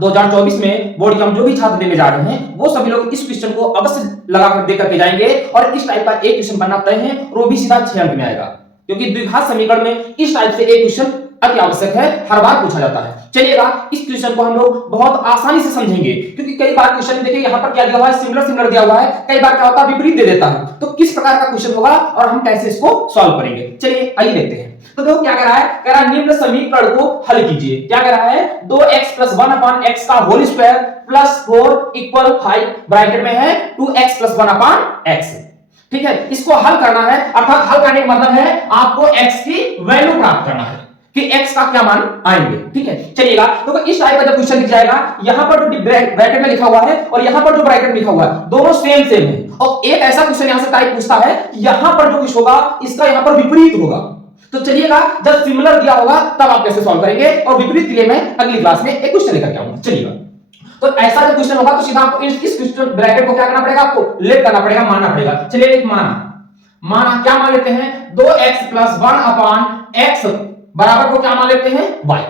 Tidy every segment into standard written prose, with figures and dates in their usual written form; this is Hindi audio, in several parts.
2024 में बोर्ड एग्जाम जो भी छात्र देने जा रहे हैं वो सभी लोग इस क्वेश्चन को अवश्य लगाकर दे करके जाएंगे और इस टाइप का एक क्वेश्चन बनना तय है और वो भी सीधा 6 अंक में आएगा, क्योंकि द्विघात समीकरण में इस टाइप से एक क्वेश्चन अति आवश्यक है, हर बार पूछा जाता है। चलिएगा इस क्वेश्चन को हम लोग बहुत आसानी से समझेंगे, क्योंकि कई बार क्वेश्चन देखिए यहाँ पर क्या दिया हुआ है, सिमिलर दिया हुआ है, कई बार क्या होता है विपरीत दे देता है, तो किस प्रकार का क्वेश्चन होगा और हम कैसे इसको सॉल्व करेंगे। चलिए आइए देखते हैं। तो देखो क्या कह रहा है, कह रहा है निम्न समीकरण को हल कीजिए। क्या कह रहा है, 2x + 1/x का होल स्क्वायर प्लस 4 = 5 ब्रैकेट में है 2x + 1/x। ठीक है, इसको हल करना है, अर्थात हल करने का मतलब है आपको x की वैल्यू प्राप्त करना है कि x का क्या मान आएंगे। ठीक है, चलिएगा तो इस टाइप का जब क्वेश्चन लिख जाएगा, यहां पर जो ब्रैकेट में लिखा हुआ है और यहां पर जो ब्रैकेट में लिखा हुआ है दोनों सेम है, और एक ऐसा क्वेश्चन यहां से टाइप पूछता है यहां पर जो कुछ होगा इसका यहां पर विपरीत होगा। तो चलिएगा जब सिमिलर दिया होगा तब आप कैसे सॉल्व करेंगे और विपरीत के लिए मैं अगली क्लास में एक क्वेश्चन लेकर के आऊंगा। चलिएगा तो ऐसा जब क्वेश्चन होगा तो सीधा आपको इस क्वेश्चन ब्रैकेट को क्या करना पड़ेगा, आपको लेट करना पड़ेगा, मानना पड़ेगा। चलिए एक माना क्या मान लेते हैं, 2x + 1/x बराबर को क्या मान लेते हैं y।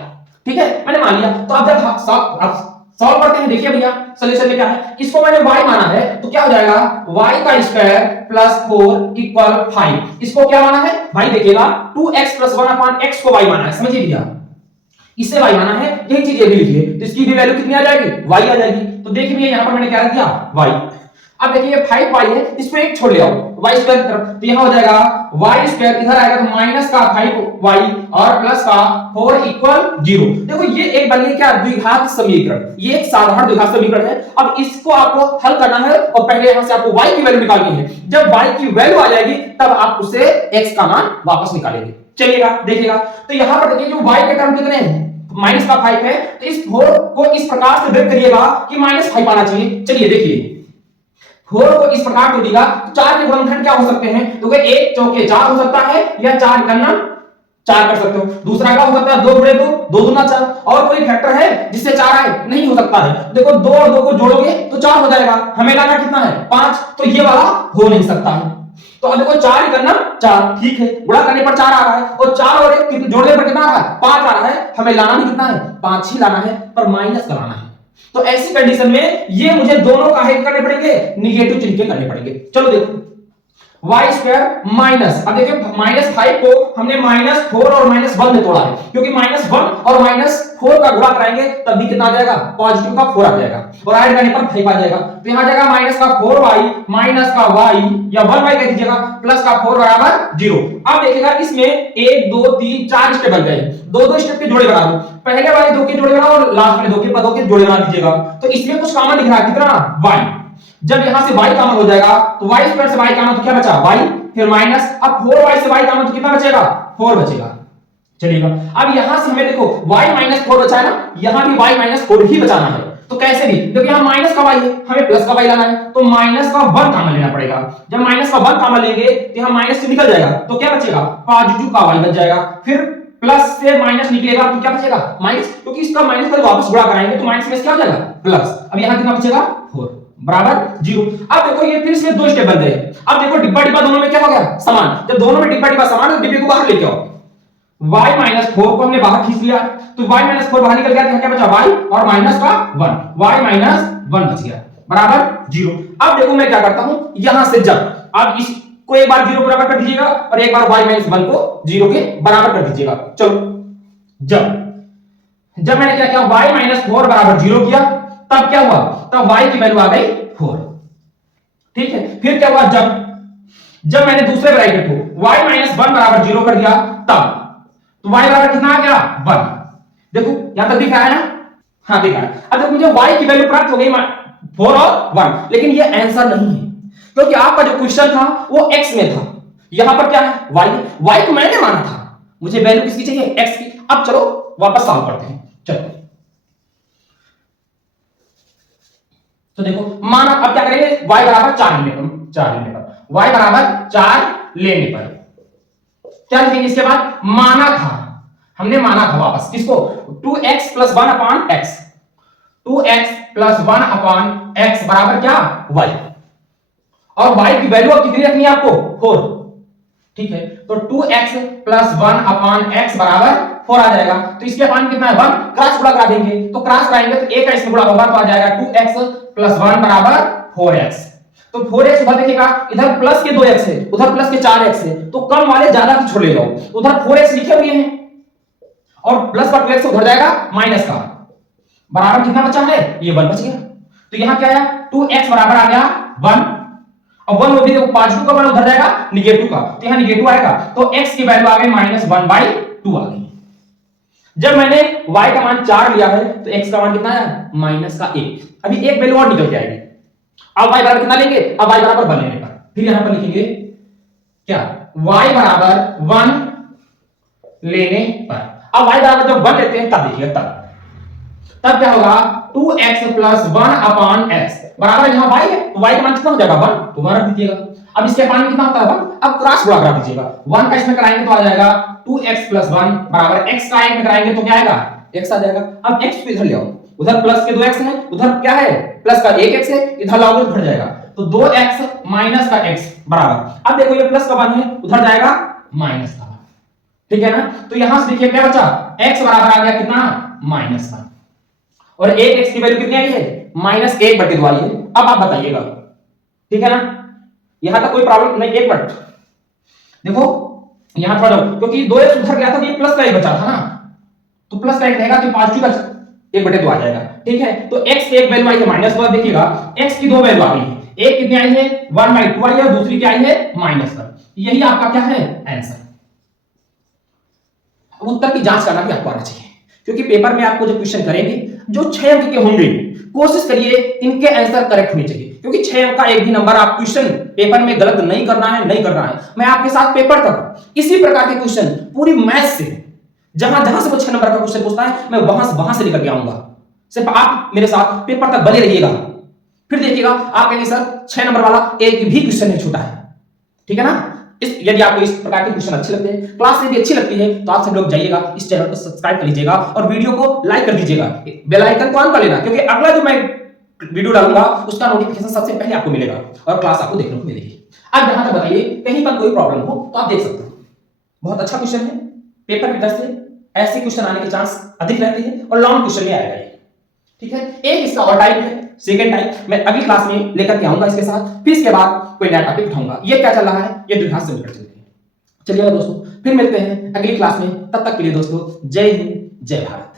ठीक है, मैंने मान लिया। तो अब जब सॉल्व करते हैं, देखिए भैया सॉल्यूशन में क्या है, इसको मैंने y माना है तो क्या हो जाएगा y² + 4 = 5। इसको क्या माना है भाई, देखिएगा 2x + 1/x को y माना है, समझिए भैया, इससे y माना है, यही चीज ये भी लिखिए तो इसकी भी वैल्यू कितनी आ जाएगी, y आ जाएगी। तो देखिए भैया यहां पर मैंने क्या दिया y। अब देखिए ये 5y है, इसको एक छोड़ ले आओ y² की तरफ, तो यहां हो जाएगा y², इधर आएगा तो माइनस का 5y और प्लस का 4 = 0। देखो ये एक बन गई क्या, द्विघात समीकरण, ये एक साधारण द्विघात समीकरण है। अब इसको आपको हल करना है और पहले यहां से आपको y की वैल्यू निकालनी है। जब y की वैल्यू आ जाएगी तब आप उससे x का मान वापस निकालेंगे। चलिएगा देखिएगा, तो यहां पर देखिए जो y के टर्म कितने हैं, -5 है, तो इस 4 को इस प्रकार से ब्रेक करिएगा कि -5 आना चाहिए। चलिए देखिए 4 को इस प्रकार कर दिया, 4 के गुणनखंड क्या हो सकते हैं, तो 1 चौके 4 हो सकता है या 4 गणना 4 कर सकते हो। दूसरा क्या हो सकता है, 2 × 2 2 दूना 4, और कोई फैक्टर है जिससे 4 आए, नहीं हो सकता है। देखो 2 और 2 को जोड़ोगे तो 4 हो जाएगा, हमें लाना कितना है 5, तो ये वाला हो नहीं सकता है। तो अब देखो 4 करना 4, ठीक है, गुणा करने पर 4 आ रहा है और 4 और 1 जोड़ने पर कितना आ रहा है, 5 आ रहा है। हमें लाना भी कितना है, 5 ही लाना है, पर माइनस का लाना है। तो ऐसी कंडीशन में ये मुझे दोनों काहे करने पड़ेंगे, निगेटिव चिन्ह के करने पड़ेंगे। चलो देखो y² माइनस, अब देखिए -5 को हमने -4 और -1 में तोड़ा है, क्योंकि -1 और -4 का गुणा कराएंगे तब भी कितना आ जाएगा, पॉजिटिव का 4 आ जाएगा और ऐड करने पर 5 आ जाएगा। तो यहां आ जाएगा -4y माइनस का y या 1y कह दीजिएगा प्लस का 4 = 0। अब देखिएगा इसमें 1 2 3 4 स्टेप बन गए, दो स्टेप के जोड़े बना दो, पहले वाले 2 के जोड़े बनाओ और लास्ट में 2 के जोड़े बना दीजिएगा। तो इसमें कुछ कॉमन दिख रहा है, कितना y। जब यहां से y कॉमन हो जाएगा तो y² से y कॉमन तो क्या बचा y, फिर माइनस, अब 4y से y कॉमन तो कितना बचेगा 4 बचेगा। चलिएगा अब यहां से हमें देखो y - 4 बचा है ना, यहां भी y - 4 ही बचाना है। तो कैसे भी, देखो यहां माइनस का y है, हमें प्लस का y लाना है, तो माइनस का 1 कॉमन लेना पड़ेगा। जब माइनस का 1 कॉमन लेंगे तो यहां माइनस से निकल जाएगा, तो क्या बचेगा पॉजिटिव का y बच जाएगा। फिर प्लस से माइनस निकलेगा तो क्या बचेगा माइनस, क्योंकि इसका माइनस का वापस गुणा कराएंगे तो माइनस में क्या हो जाएगा प्लस। अब यहां कितना बचेगा 4 बराबर 0। अब देखो ये फिर इसमें 2 स्टेप बन गए। अब देखो डिब्बा दोनों में क्या हो गया समान, जब दोनों में डिब्बा समान है डिब्बे को बाहर लेके आओ, y - 4 को हमने बाहर खींच लिया, तो y - 4 बाहर निकल गया, तो क्या बचा y और माइनस का 1, y - 1 बच गया बराबर 0। अब देखो मैं क्या करता हूं, यहां से जब आप इसको एक बार 0 बराबर कर दीजिएगा और एक बार y - 1 को 0 के बराबर कर दीजिएगा। चलो जब मैंने क्या किया, y - 4 बराबर 0 किया, तब क्या हुआ, तब y की वैल्यू आ गई 4। ठीक है, फिर क्या हुआ, जब मैंने दूसरे ब्रैकेट को y - 1 बराबर 0 कर दिया, तब तो y बराबर कितना आ गया 1। देखो यहां तक दिखा है ना, हां दिखा है। अब देखो मुझे y की वैल्यू प्राप्त हो गई 4 और 1, लेकिन ये आंसर नहीं है, क्योंकि आपका जो क्वेश्चन था वो x में था, यहां पर क्या है y को मैंने माना था, मुझे वैल्यू किसकी चाहिए x की। अब चलो वापस सॉल्व करते हैं। चलो तो देखो माना, अब क्या करेंगे, y बराबर 4 लेने पर y बराबर 4 लेने पर क्या लिखेंगे, इसके बाद माना था, हमने माना था वापस किसको, 2x + 1/x 2x + 1/x बराबर क्या y, और y की वैल्यू अब कितनी रखनी है आपको 4। ठीक है, तो 2x + 1/x बराबर 4 आ जाएगा। तो इसके अपान कितना है 1, क्रॉस गुणा करा देंगे, तो क्रॉस कराएंगे तो a का इसमें गुणा होगा तो आ जाएगा 2x + 1 बराबर 4x। तो 4x उधर देखिएगा, इधर प्लस के 2x है, उधर प्लस के 4x है, तो कम वाले ज्यादा की छोड़ ले जाओ, उधर 4x लिखे हुए हैं और प्लस का 2x उधर जाएगा माइनस का, बराबर कितना बचा है, ये 1 बच गया। तो यहां क्या है 2x बराबर आ गया 1, और 1 वो भी देखो पॉजिटिव का 1 उधर जाएगा नेगेटिव का, तो यहां नेगेटिव आएगा, तो x की वैल्यू आ गई -1/2 आ गई। जब मैंने y का मान 4 लिया है तो x का मान कितना है -1। अभी एक वैल्यू और निकल के आएगी। अब y बराबर कितना लेंगे, अब y बराबर 1 लेने पर फिर यहां पर लिखेंगे क्या, y बराबर 1 लेने पर। अब y बराबर जब 1 लेते हैं तब देखिए, तब क्या होगा 2x + 1/x बराबर, यहां y है तो y का मान कितना हो जाएगा 1, तो 1 रख दीजिएगा। अब इसके अपान में कितना होता है 1, अब क्रॉस गुणा करा दीजिएगा, 1 का इसमें कराएंगे तो आ जाएगा 2x + 1 बराबर x का 1 में कराएंगे तो क्या आएगा x आ जाएगा। अब x को इधर ले आओ, उधर प्लस के 2x है, उधर क्या है प्लस का 1x है, इधर लाओगे तो घट जाएगा, तो 2x माइनस का x बराबर, अब देखो ये प्लस का 1 है उधर जाएगा माइनस का 1, ठीक है ना। तो यहां से देखिए क्या बचा, x बराबर आ गया कितना माइनस का, और 1x की वैल्यू कितनी आई है -1/2 आई है। अब आप बताइएगा, ठीक है ना, यहां तक कोई प्रॉब्लम नहीं। एक मिनट देखो यहां थोड़ा, क्योंकि 2x उधर गया था तो ये प्लस का 1 बचा था ना, तो प्लस का 1 रहेगा तो पॉजिटिव का 1/2 आ जाएगा, ठीक है। तो x की एक वैल्यू आई है -1, देखिएगा x की दो वैल्यू आ गई है, एक कितनी आई है 1/2 आई है और दूसरी क्या आई है -1। यही आपका क्या है आंसर। अब उत्तर की जांच करना भी आपको आना चाहिए, क्योंकि पेपर में आपको जो क्वेश्चन करेंगे जो 6 अंक के होंगे, कोशिश करिए इनके आंसर करेक्ट होने चाहिए, क्योंकि 6 अंक का एक भी नंबर आप क्वेश्चन पेपर में गलत नहीं करना है, नहीं करना है। मैं आपके साथ पेपर तक इसी प्रकार के क्वेश्चन पूरी मैथ से जहां जहां से वो 6 नंबर का क्वेश्चन पूछता है मैं वहां से लेकर के आऊंगा। सिर्फ आप मेरे साथ पेपर तक बने रहिएगा, फिर देखिएगा आप कहेंगे सर 6 नंबर वाला एक भी क्वेश्चन नहीं छूटा है, ठीक है ना। यदि आपको इस प्रकार के क्वेश्चन अच्छे लगते हैं, क्लास यदि अच्छी लगती है, तो आप सब लोग जाइएगा इस चैनल को सब्सक्राइब कर लीजिएगा और वीडियो को लाइक कर दीजिएगा, बेल आइकन को ऑन कर लेना, क्योंकि अगला जो मैं वीडियो डालूंगा उसका नोटिफिकेशन सबसे पहले आपको मिलेगा और क्लास आपको देखने को मिलेगी। अब यहां तक बताइए कहीं पर कोई प्रॉब्लम हो तो आप देख सकते हो, बहुत अच्छा क्वेश्चन है, पेपर की तरफ से ऐसे क्वेश्चन आने के चांस अधिक रहते हैं और लॉन्ग क्वेश्चन में आएगा ये, ठीक है। एक इसका और टाइप है, सेकंड टाइप मैं अगली क्लास में लेकर के आऊंगा इसके साथ, फिर इसके बाद कोई नया टॉपिक उठाऊंगा। ये क्या चल रहा है ये द्विघात समीकरण चल रही है। चलिए दोस्तों फिर मिलते हैं अगली क्लास में, तब तक के लिए दोस्तों जय हिंद जय भारत।